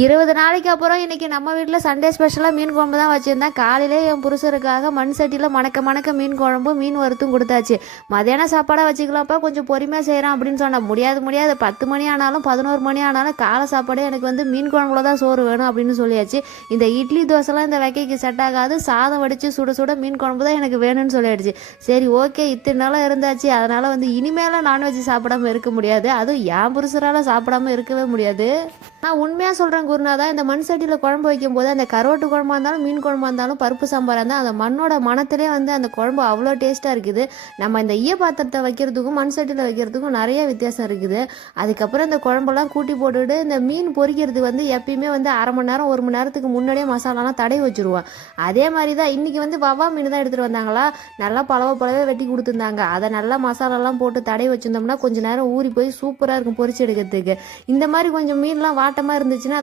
20 நாளைக்கு அப்புறம் இன்னைக்கு நம்ம வீட்டில் சண்டே ஸ்பெஷலாக மீன் குழம்பு தான் வச்சுருந்தேன். காலையிலே என் புருஷருக்காக மண் சட்டியில் மணக்க மணக்க மீன் குழம்பு மீன் வறுத்தும் கொடுத்தாச்சு. மதியானம் சாப்பாடாக வச்சுக்கலாம்ப்பா, கொஞ்சம் பொறுமையாக செய்கிறேன் அப்படின்னு சொன்னேன். முடியாது 10 மணி ஆனாலும் 11 மணி ஆனாலும் காலை சாப்பாடே எனக்கு வந்து மீன் குழம்புல தான் சோறு வேணும் அப்படின்னு சொல்லியாச்சு. இந்த இட்லி தோசைலாம் இந்த வகைக்கு செட் ஆகாது, சாதம் வடித்து சுட சுட மீன் குழம்பு தான் எனக்கு வேணும்னு சொல்லிடுச்சு. சரி ஓகே, இத்தனை நாளாக இருந்தாச்சு, அதனால் வந்து இனிமேலாம் நான்வெஜ் சாப்பிடாம இருக்க முடியாது, அதுவும் என் புருஷரால் சாப்பிடாம இருக்கவே முடியாது. நான் உண்மையாக சொல்கிறேன் குருநாதா, இந்த மண் சட்டியில் குழம்பு வைக்கும்போது அந்த கருவாட்டு குழம்பா இருந்தாலும் மீன் குழம்பா இருந்தாலும் பருப்பு சாம்பாராக இருந்தால் அந்த மண்ணோட மனத்திலே வந்து அந்த குழம்பு அவ்வளோ டேஸ்ட்டாக இருக்குது. நம்ம இந்த ஈய பாத்திரத்தை வைக்கிறதுக்கும் மண் சட்டியில் வைக்கிறதுக்கும் நிறைய வித்தியாசம் இருக்குது. அதுக்கப்புறம் இந்த குழம்பெல்லாம் கூட்டி போட்டுவிட்டு இந்த மீன் பொரிக்கிறது வந்து எப்பயுமே வந்து அரை மணி நேரம் 1 மணி நேரத்துக்கு முன்னாடியே மசாலாலாம் தடவி வச்சுருவோம். அதே மாதிரி தான் இன்றைக்கி வந்து வவ்வா மீன் தான் எடுத்துகிட்டு வந்தாங்களா, நல்லா பழவே வெட்டி கொடுத்துருந்தாங்க. அதை நல்லா மசாலாலாம் போட்டு தடவி வச்சுருந்தோம்னா கொஞ்சம் நேரம் ஊறி போய் சூப்பராக இருக்கும் பொரிச்சு எடுக்கிறதுக்கு. இந்த மாதிரி கொஞ்சம் மீன்லாம் வாட்டமாக இருந்துச்சுன்னா